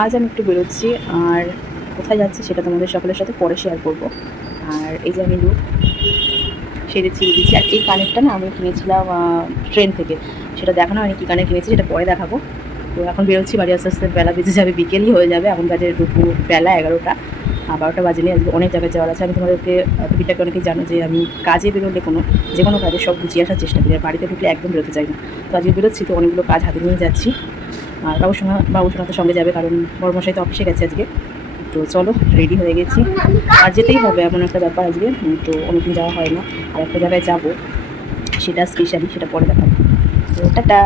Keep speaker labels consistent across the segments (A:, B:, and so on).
A: আজ আমি একটু বেরোচ্ছি আর কোথায় যাচ্ছি সেটা তোমাদের সকলের সাথে পরে শেয়ার করব। আর এই যে আমি লুক সেরেছি দিয়েছি আর এই কানেরটা না আমি কিনেছিলাম ট্রেন থেকে। সেটা দেখানো হয়নি, কী কানের কিনেছি সেটা পরে দেখাবো। তো এখন বেরোচ্ছি বাড়ি আস্তে আস্তে, বেলা বেজে যাবে, বিকেলই হয়ে যাবে। এখন বাজে দুপুর বেলা এগারোটা বারোটা বাজে নিয়ে আজকে অনেক জায়গায় যাওয়ার আছে। আমি তোমাদেরকে টুপিটাকে অনেকেই জানো যে আমি কাজে বেরোলে কোনো, যে কোনো কাজে সব গুছিয়ে আসার চেষ্টা করি। আর বাড়িতে ঢুকলে একদম বেরোতে চাই না। তো আজকে বেরোচ্ছি, তো অনেকগুলো কাজ হাতে নিয়ে যাচ্ছি। আর বাবুর সঙ্গে সঙ্গে তো সঙ্গে যাবে, কারণ বড়মশাই তো অফিসে গেছে আজকে। তো চলো রেডি হয়ে গেছি। আর যেতেই হবে, এমন একটা ব্যাপার আজকে তো অনেকদিন যাওয়া হয় না। আর একটা জায়গায় যাব, সেটা স্পেশালি সেটা পরে দেখাবো। তো টাটা।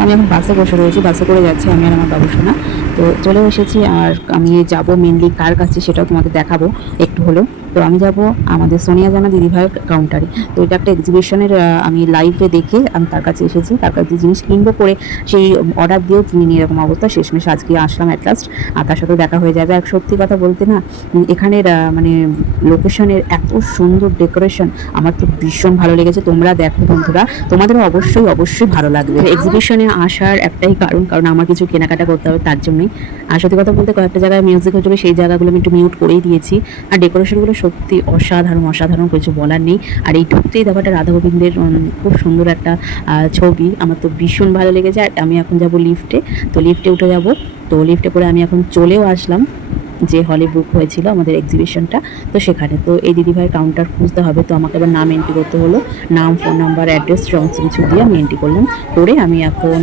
A: আমি এখন বাসে বসে রয়েছি, বাসে করে যাচ্ছি আমি আর আমার বাবু সোনা। তো চলে এসেছি, আর আমি যাব মেনলি কার কাছে সেটাও তোমাদের দেখাবো, একটু হলেও। তো আমি যাব আমাদের সোনিয়া জানা দিদিভাইয়ের কাউন্টারে তো এটা একটা এক্সিবিশনের আমি লাইভে দেখে আমি তার কাছে এসেছি। তার কাছে যে জিনিস কিনবো করে সেই অর্ডার দিয়েও কিনিনি এরকম অবস্থা শেষমেশ আজকে আসলাম অ্যাট লাস্ট আর তার সাথে দেখা হয়ে যাবে। আর সত্যি কথা বলতে না এখানের মানে লোকেশনের এত সুন্দর ডেকোরেশন আমার তো ভীষণ ভালো লেগেছে। তোমরা দেখো বন্ধুরা। তোমাদেরও অবশ্যই অবশ্যই ভালো লাগবে। এক্সিবিশনে আসার একটাই কারণ কারণ আমার কিছু কেনাকাটা করতে হবে তার জন্যই। আর সত্যি কথা বলতে কয়েকটা জায়গায় মিউজিক হচ্ছিল সেই জায়গাগুলো আমি একটু মিউট করেই দিয়েছি। আর ডেকোরেশনগুলো সত্যি অসাধারণ অসাধারণ কিছু বলার নেই। আর এই ঢুকতেই দেখাটা রাধা গোবিন্দের খুব সুন্দর একটা ছবি। আমার তো ভীষণ ভালো লেগেছে। আর আমি এখন যাব লিফটে তো লিফটে উঠে যাব। তো লিফটে করে আমি এখন চলেও আসলাম। যে হলে বুক হয়েছিল আমাদের এক্সিবিশনটা তো সেখানে তো এই দিদিভাইয়ের কাউন্টার খুঁজতে হবে, তো আমাকে এবার নাম এন্ট্রি করতে হলো। নাম ফোন নাম্বার অ্যাড্রেস সমস্ত কিছু দিয়ে আমি এন্ট্রি করলাম। করে আমি এখন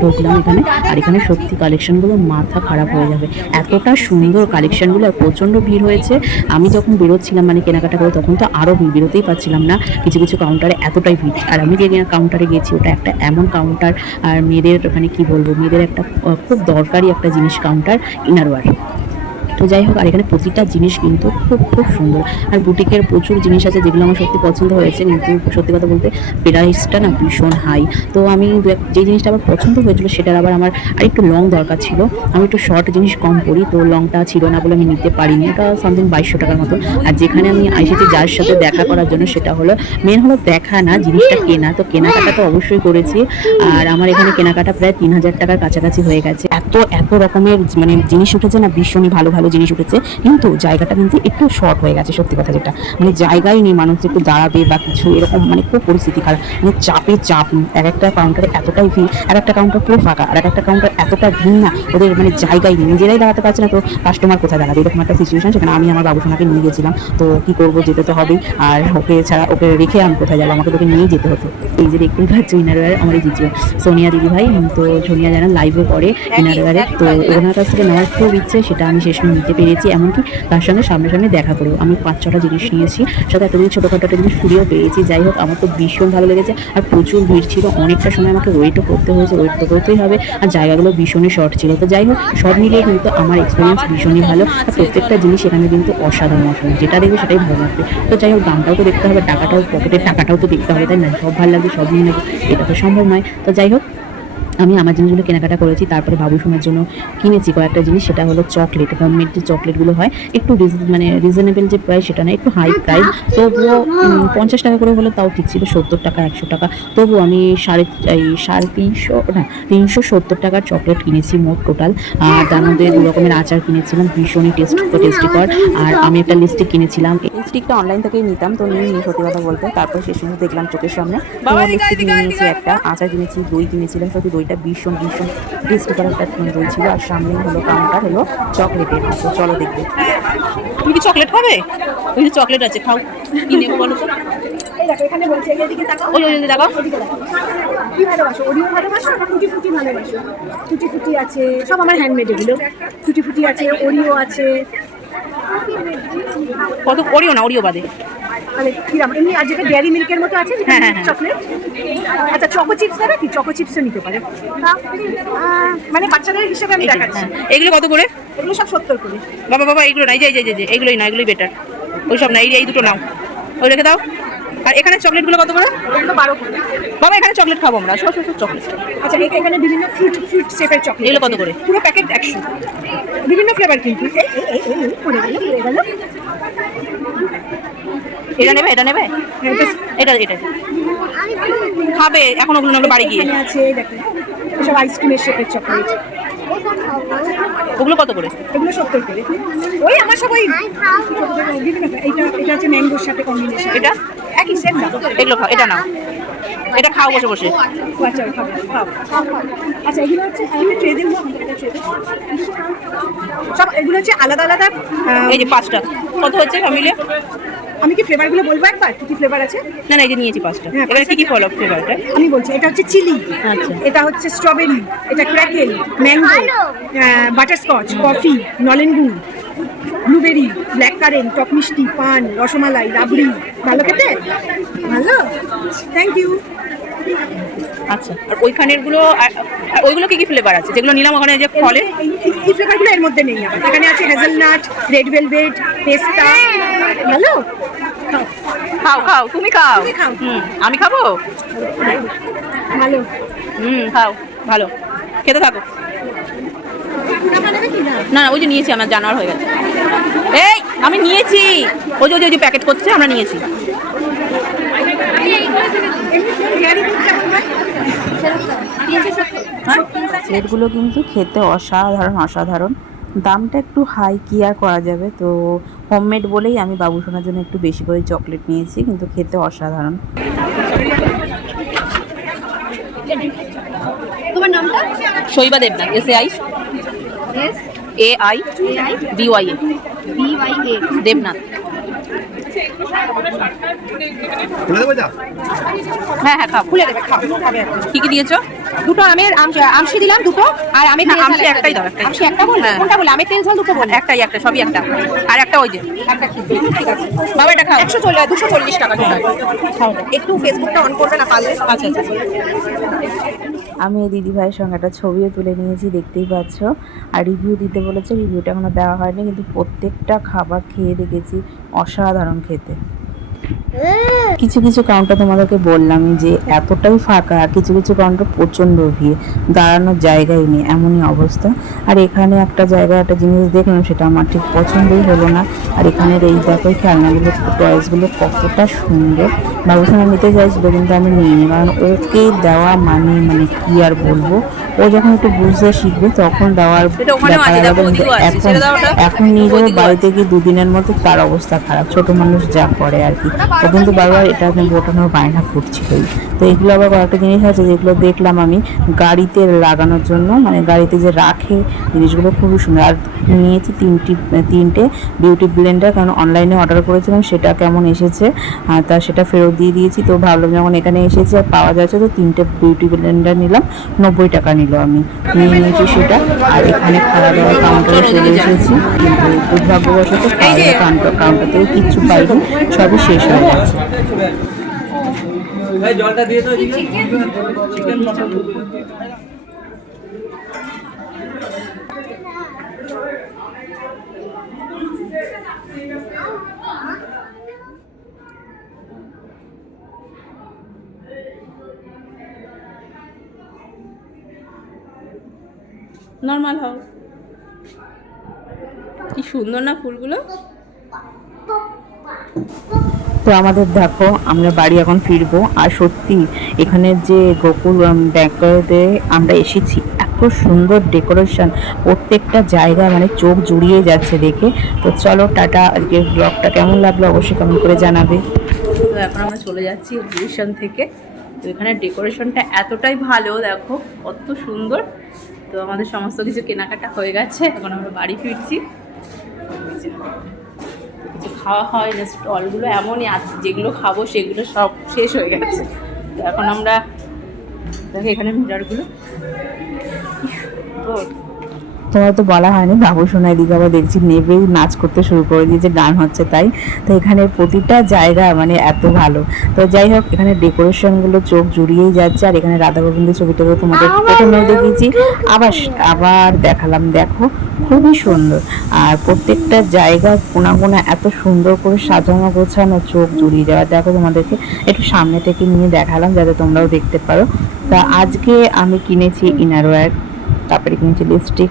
A: ঢুকলাম এখানে, আর এখানে সত্যি কালেকশনগুলো মাথা খারাপ হয়ে যাবে। এতটা সুন্দর কালেকশনগুলো আর প্রচণ্ড ভিড় হয়েছে। আমি যখন বেরোচ্ছিলাম মানে কেনাকাটা করে, তখন তো আরও ভিড়, বেরোতেই পারছিলাম না। কিছু কিছু কাউন্টারে এতটাই ভিড়। আর আমি যে কাউন্টারে গেছি ওটা একটা এমন কাউন্টার আর মেয়েদের মানে কি বলব, মেয়েদের একটা খুব দরকারি একটা জিনিস কাউন্টার ইনারওয়ার তো যাই হোক, আর এখানে প্রতিটা জিনিস কিন্তু খুব খুব সুন্দর। আর বুটিকের প্রচুর জিনিস আছে যেগুলো আমার সত্যি পছন্দ হয়েছে, কিন্তু সত্যি কথা বলতে প্রাইসটা না ভীষণ হাই। তো আমি যে জিনিসটা আমার পছন্দ হয়েছিল সেটার আবার আমার আর একটু লং দরকার ছিল। আমি একটু শর্ট জিনিস কম পরি, তো লংটা ছিল না বলে আমি নিতে পারিনি। এটা সামথিং বাইশশো টাকার মতো আর যেখানে আমি এসেছি যার সাথে দেখা করার জন্য সেটা হলো মেন হলো দেখা না, জিনিসটা কেনা। তো কেনাকাটা তো অবশ্যই করেছি। আর আমার এখানে কেনাকাটা প্রায় তিন হাজার টাকার কাছাকাছি হয়ে গেছে। এত এত রকমের মানে জিনিস উঠেছে না ভীষণই ভালো ভালো জিনিস উঠেছে। কিন্তু জায়গাটা কিন্তু একটু শর্ট হয়ে গেছে, সত্যি কথা যেটা। মানে জায়গাই নেই, মানুষ একটু দাঁড়াবে বা কিছু এরকম মানে খুব পরিস্থিতি খারাপ। মানে চাপে চাপ এক একটা কাউন্টারে এতটাই ভিড়, আর একটা কাউন্টার পুরো ফাঁকা, আর এক একটা কাউন্টার এতটা ভিড় না, ওদের মানে জায়গায় নেই। নিজেরাই দাঁড়াতে পারছে না তো কাস্টমার কোথায় দাঁড়াবে? এরকম একটা সিচুয়েশন সেখানে আমি আমার বাবুসোনাকে নিয়ে গেছিলাম। তো কি করব, যেতে তো হবেই। আর ওকে ছাড়া ওকে রেখে আমি কোথায় যাব? আমাকে তোকে নিয়ে যেতে হতো। এই যে দেখতেই পাচ্ছ ইনারওয়ার আমার এই জিজু। সোনিয়া দিদি ভাই তো সোনিয়া জানা লাইভে করে। ইনারওয়ারে তো ওনার কাছ থেকে নেওয়ার খুব ইচ্ছে, সেটা আমি শেষ নিতে পেরেছি। এমনকি তার সঙ্গে সামনে সামনে দেখা করেও আমি পাঁচ ছটা জিনিস নিয়েছি, সাথে জিনিস ছোটোখাটো একটা জিনিস ফ্রিও পেয়েছি। যাই হোক, আমার তো ভীষণ ভালো লেগেছে। আর প্রচুর ভিড় ছিল, অনেকটা সময় আমাকে ওয়েটও করতে হয়েছে ওয়েট তো করতেই হবে। আর জায়গাগুলো ভীষণই শর্ট ছিল। তো যাই হোক, সব মিলিয়ে কিন্তু আমার এক্সপিরিয়েন্স ভীষণই ভালো। আর প্রত্যেকটা জিনিস এখানে কিন্তু অসাধারণ অসাধারণ। যেটা দেখবে সেটাই ভালো লাগবে। তো যাই হোক, দামটাও তো দেখতে হবে, টাকাটাও পকেটের টাকাটাও তো দেখতে হবে, তাই না? সব ভালো লাগবে, সব নিয়ে নেব এটা তো সম্ভব নয়। তো যাই হোক আমি আমার জিনিসগুলো কেনাকাটা করেছি তারপরে বাবু সোনার জন্য কিনেছি কয়েকটা জিনিস সেটা হলো চকলেট হোমমেড যে চকলেটগুলো হয় একটু মানে রিজনেবল যে প্রাইস সেটা না একটু হাই প্রাইস তবুও পঞ্চাশ টাকা করে হলে তাও ঠিক ছিল সত্তর টাকা একশো টাকা। তবুও আমি সাড়ে এই সাড়ে তিনশো না তিনশো সত্তর টাকার চকলেট কিনেছি মোট টোটাল আর তার মধ্যে দু রকমের আচার কিনেছিলাম ভীষণই টেস্ট টেস্টিকর আর আমি একটা লিপস্টিক কিনেছিলাম। লিপস্টিকটা অনলাইন থেকেই নিতাম তো নিয়ে নিয়ে সত্যি কথা বলতে। তারপর শেষ সময় দেখলাম চোখের সামনে। লিপস্টিক নিয়ে নিয়েছি একটা আচার কিনেছি দই কিনেছিলাম সত্যি দইটা ভীষণ ভীষণ টেস্টিকর একটা দই ছিল আর সামনে হলো কাউন্টার হলো চকলেটের তো চলো দেখবে। তুমি কি চকলেট খাবে? ওই যে চকলেট আছে খাও। কি নেব বলো তো?
B: এই দেখো এখানে বলছে এদিকে তাকাও।
A: ওই ওই দেখো।
B: কি ভালোবাসো? ওরিও ভালোবাসো ফুটি ফুটি ভালোবাসো? ফুটি ফুটি আছে সব আমার হ্যান্ডমেড এগুলো। ফুটি ফুটি আছে ওরিও আছে।
A: কত করিও না ওরিও বাদে।
B: মানে কিরাম এমনি আর যেটা ডেয়ারি মিল্কের মতো আছে
A: হ্যাঁ, হ্যাঁ, হ্যাঁ।
B: চকলেট আচ্ছা চকো চিপস নেবে কি চকো চিপসও নিতে পারে মানে বাচ্চাদের হিসেবে আমি দেখাচ্ছি
A: এগুলো কত করে
B: এগুলো সব সত্তর করে
A: বাবা বাবা এইগুলো নাই যাই যাই যাই এগুলোই না এগুলোই বেটার ওই সব না এই দুটো নাও ওই রেখে দাও আর এখানে চকলেটগুলো কত করে
B: বারো করে
A: বাবা এখানে চকলেট খাব আমরা সব সব চকলেট
B: আচ্ছা এখানে বিভিন্ন ফ্রুট ফ্রুট শেপের চকলেট
A: এগুলো কত করে?
B: পুরো প্যাকেট একশো বিভিন্ন ফ্লেভার কিন্তু এই, এই, এই, এই, এই, পড়ে গেল পড়ে গেল
A: এটা নেবে এটা নেবে? এটা এটা। খাবে এখন ওগুলো নেবে বাড়ি গিয়ে।
B: আছে এসব আইসক্রিমের শেপের চকলেট
A: ওগুলো কত করে?
B: এগুলো সত্তর করে। ওই আমার সব বিভিন্ন এইটা এটা আছে ম্যাঙ্গোর সাথে কম্বিনেশন
A: এটা?
B: একই সেম দাম।
A: এগুলো খাও এটা নাও। এটা খাও বসে বসে।
B: আচ্ছা আচ্ছা এগুলো হচ্ছে একটা ট্রে দেবো সব এগুলো হচ্ছে আলাদা আলাদা
A: এই যে পাঁচটা। কত হচ্ছে ফ্যামিলি
B: আমি কি ফ্লেভারগুলো বলব একবার? কি কি ফ্লেভার আছে?
A: না না এই যে নিয়েছি পাঁচটা।
B: হ্যাঁ,
A: এবারে কি কি ফলো ফ্লেভারটা
B: আমি বলছি এটা হচ্ছে চিলি
A: আচ্ছা।
B: এটা হচ্ছে স্ট্রবেরি এটা ক্র্যাকেল ম্যাঙ্গো বাটারস্কচ কফি নলেন গুড় ব্লুবেরি ব্ল্যাক কারেন্ট টক মিষ্টি পান রসমালাই রাবড়ি। ভালো খেতে? ভালো। থ্যাংক ইউ
A: আচ্ছা আর ওইখানেরগুলো ওইগুলো কি কি ফ্লেভার আছে? যেগুলো নিলাম ওখানে যে ফলে?
B: এই ফ্লেভারগুলো এর মধ্যে নেই এখানে আছে হেজেলনাট রেড ভেলভেট পেস্তা ভালো? খাও।
A: খাও খাও। তুমি খাও। হুম আমি খাব?
B: ভালো।
A: হুম খাও ভালো। খেতে থাকো। না না ওই যে নিয়েছি আমার জানার হয়ে গেছে। এই আমি নিয়েছি। ওই যে ওই যে- ওই যে প্যাকেট করছে আমরা নিয়েছি। প্লেটগুলো কিন্তু খেতে অসাধারণ অসাধারণ। দামটা একটু হাই কি আর করা যাবে। তো হোমমেড বলেই আমি বাবু সোনার জন্য একটু বেশি করে চকলেট নিয়েছি কিন্তু খেতে অসাধারণ।
C: তোমার নামটা?
A: Shaiba Debnath S A I
C: S
A: A I B Y A
C: B Y A
A: Debnath. হ্যাঁ হ্যাঁ খাও।
B: খুলে দেবে খাও খাবে।
A: কি কি দিয়েছ?
B: দুটো আমের আম- আমসি দিলাম দুটো আর আমের
A: না,
B: তেল
A: আমসি একটাই দাও।
B: আমসি একটা বললে?
A: হ্যাঁ।
B: কোনটা বলে আমের তেল ঝাল দুটো বললে?
A: একটাই একটা সবই একটা। আর একটা ওই যে।
B: একটা ঠিক আছে।
A: বাবা এটা খাও।
B: একশো চল্লিশ দুশো চল্লিশ টাকা টোটাল একটু ফেসবুকটা অন করবে না পারলে?
A: আচ্ছা আচ্ছা। আমি এই দিদি ভাইয়ের সঙ্গে একটা ছবিও তুলে নিয়েছি দেখতেই পাচ্ছ। আর রিভিউ দিতে বলেছে রিভিউটা এখনও দেওয়া হয়নি কিন্তু প্রত্যেকটা খাবার খেয়ে দেখেছি অসাধারণ খেতে। কিছু কিছু কাউন্টার তোমাদেরকে বললামই যে এতটাই ফাঁকা কিছু কিছু কাউন্টার প্রচণ্ড ভিড় দাঁড়ানোর জায়গাই নেই এমনই অবস্থা। আর এখানে একটা জায়গায় একটা জিনিস দেখলাম সেটা আমার ঠিক পছন্দই হলো না। আর এখানের এই দেখো খেলনাগুলো টয়েসগুলো কতটা সুন্দর। বাবুসোনা নিতে চাইছিল কিন্তু আমি নিইনি কারণ ওকে দেওয়া মানে মানে কি আর বলব? ও যখন একটু বুঝতে শিখবে তখন দেওয়ার এখন। এখন নিয়ে যাবে বাড়িতে গিয়ে দুদিনের মতো তার অবস্থা খারাপ ছোট মানুষ যা করে আর কি। ও কিন্তু বারবার এটা ওঠানোর বায়না করছিলই। তো এগুলো আবার কয়েকটা জিনিস আছে যেগুলো দেখলাম আমি গাড়িতে লাগানোর জন্য মানে গাড়িতে যে রাখে জিনিসগুলো খুবই সুন্দর। আর নিয়েছি তিনটি তিনটে বিউটি ব্লেন্ডার কারণ অনলাইনে অর্ডার করেছিলাম সেটা কেমন এসেছে আর তা সেটা ফেরত দিয়ে দিয়েছি। তো ভাবলাম যখন এখানে এসেছে আর পাওয়া যাচ্ছে তো তিনটে বিউটি ব্লেন্ডার নিলাম নব্বই টাকা নিল আমি। নিয়ে নিয়েছি সেটা আর এখানে খাওয়া দাওয়ার কাউন্টারে চলে এসেছি। কিন্তু দুর্ভাগ্যবশত খাওয়া কাউন্টার কাউন্টার থেকে কিচ্ছু পাইনি সবই শেষ হয়ে গেছে।
D: ভাই জলটা দিয়ে দাও চিকেন
E: নর্মাল হও। কি সুন্দর না ফুলগুলো?
A: তো আমাদের দেখো, আমরা বাড়ি এখন ফিরবো। আর সত্যি, এখানে যে গোকুল ব্যাংকতে আমরা এসেছি, এত সুন্দর ডেকোরেশন প্রত্যেকটা জায়গা মানে চোখ জুড়িয়ে যাচ্ছে দেখে। তো চলো, টাটা, আজকের ব্লগটা কেমন লাগল অবশ্যই কেমন করে জানাবে।
E: তো এখন আমরা চলে যাচ্ছি এক্সিবিশন থেকে। তো এখানে ডেকোরেশনটা এতটাই ভালো, দেখো, কত সুন্দর। তো আমাদের সমস্ত কিছু কেনাকাটা হয়ে গেছে, এখন আমরা বাড়ি ফিরছি। কিছু খাওয়া হয় না স্টলগুলো এমনই আছে, যেগুলো খাব সেগুলো সব শেষ হয়ে গেছে। এখন আমরা দেখো এখানে মিটারগুলো তো
A: তোমার তো বলা হয়নি বাবু সোনা এদিকে আবার দেখছি নেবেই নাচ করতে শুরু করে দিয়েছে গান হচ্ছে তাই। তো এখানে প্রতিটা জায়গা মানে এত ভালো। তো যাই হোক এখানে ডেকোরেশনগুলো চোখ জুড়িয়েই যাচ্ছে আর এখানে রাধা গোবিন্দের ছবিটাকে তোমাদের প্রথমে দেখিয়েছি। আবার আবার দেখালাম দেখো খুবই সুন্দর। আর প্রত্যেকটা জায়গা কোনা কোনা এত সুন্দর করে সাজানো গোছানো চোখ জুড়িয়ে যাওয়া দেখো তোমাদেরকে একটু সামনে থেকে নিয়ে দেখালাম যাতে তোমরাও দেখতে পারো। তা আজকে আমি কিনেছি ইনারওয়্যার তারপরে কিনেছি লিপস্টিক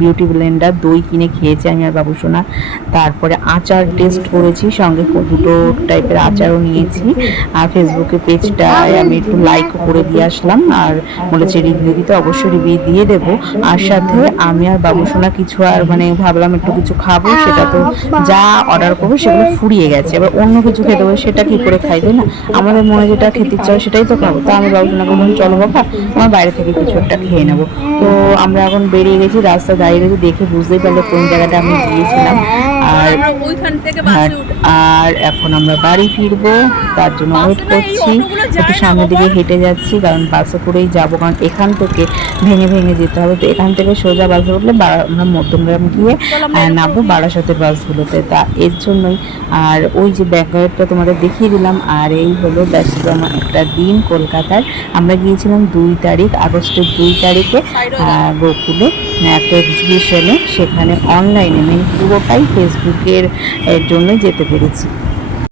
A: বিউটি ব্লেন্ডার দই কিনে খেয়েছি আমি আর বাবু সোনা। তারপরে আচার টেস্ট করেছি, সঙ্গে দুটো টাইপের আচারও নিয়েছি। আর ফেসবুকে পেজটায় আমি একটু লাইক করে দিয়ে আসলাম। আর বলেছে রিভিউ দিতে, অবশ্যই রিভিউ দিয়ে দেবো। আর সাথে আমি আর বাবু সোনা কিছু আর মানে ভাবলাম একটু কিছু খাব, সেটা তো যা অর্ডার করব সেগুলো ফুরিয়ে গেছে। এবার অন্য কিছু খেতে হবে, সেটা কি করে খাই, তাই না? আমাদের মনে যেটা খেতে হয় সেটাই তো খাব। তো আমি বাবু সোনাকে বললাম, চলো বাবা, আমার বাইরে থেকে কিছু একটা খেয়ে নেব। তো আমরা এখন বেরিয়ে গেছি রাস্তা দাঁড়িয়ে গেছি দেখে বুঝতেই পারল কোন জায়গাটা আমি গিয়েছিলাম। আর
E: ওইখান থেকে
A: আর আর এখন আমরা বাড়ি ফিরবো তার জন্য ওয়েট করছি। একটু সামনের দিকে হেঁটে যাচ্ছি কারণ বাসে করেই যাব কারণ এখান থেকে ভেঙে ভেঙে যেতে হবে। তো এখান থেকে সোজা বাসে উঠলে আমরা মধ্যমগ্রাম গিয়ে নামবো বারাসাতের বাসগুলোতে। তা এর জন্যই আর ওই যে ব্যাকগ্রাউন্ডটা তোমাদের দেখিয়ে দিলাম আর এই হলো ব্যস্ততম একটা দিন কলকাতার। আমরা গিয়েছিলাম দুই তারিখ আগস্টের দুই তারিখে গোকুলে একটা এক্সিবিশনে সেখানে অনলাইনে মানে পুরোটাই ফেসবুকের জন্য যেতে পেরেছি।